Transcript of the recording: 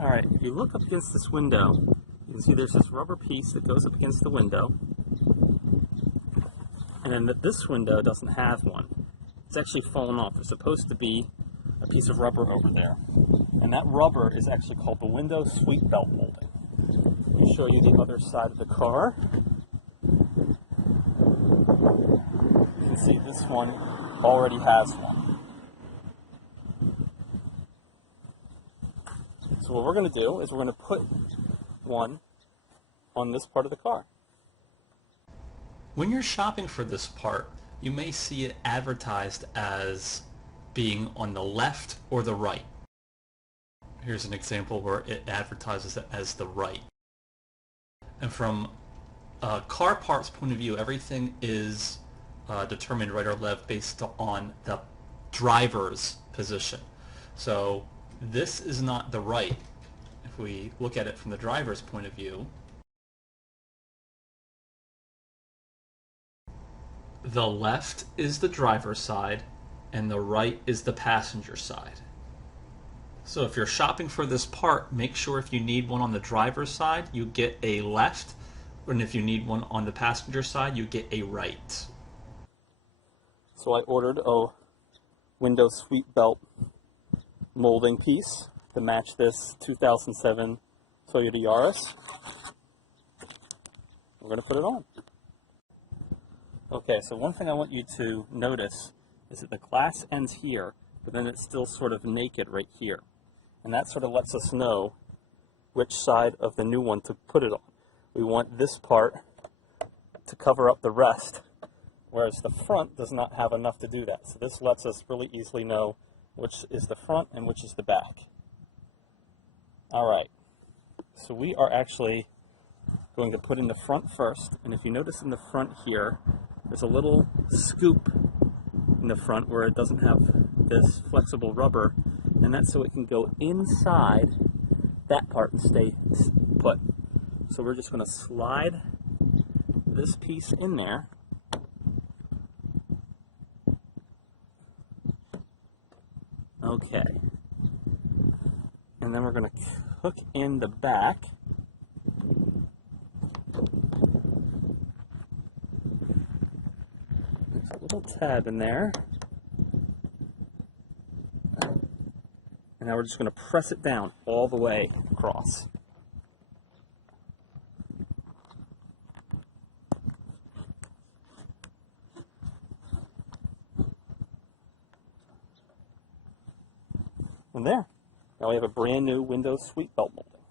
Alright, if you look up against this window, you can see there's this rubber piece that goes up against the window, and then this window doesn't have one. It's actually fallen off. There's supposed to be a piece of rubber over there, and that rubber is actually called the window sweep belt molding. Let me show you the other side of the car. You can see this one already has one. So what we're going to do is we're going to put one on this part of the car. When you're shopping for this part, you may see it advertised as being on the left or the right. Here's an example where it advertises it as the right. And from a car parts point of view, everything is determined right or left based on the driver's position. So this is not the right. If we look at it from the driver's point of view, the left is the driver's side and the right is the passenger side. So if you're shopping for this part, make sure if you need one on the driver's side, you get a left, and if you need one on the passenger side, you get a right. So I ordered a window sweep belt molding piece to match this 2007 Toyota Yaris. We're going to put it on. Okay, so one thing I want you to notice is that the glass ends here, but then it's still sort of naked right here. And that sort of lets us know which side of the new one to put it on. We want this part to cover up the rest, whereas the front does not have enough to do that. So this lets us really easily know which is the front and which is the back. Alright, so we are actually going to put in the front first, and if you notice in the front here, there's a little scoop in the front where it doesn't have this flexible rubber, and that's so it can go inside that part and stay put. So we're just going to slide this piece in there. Okay. And then we're going to hook in the back. There's a little tab in there. And now we're just going to press it down all the way across. And there. Now we have a brand new window sweep belt molding.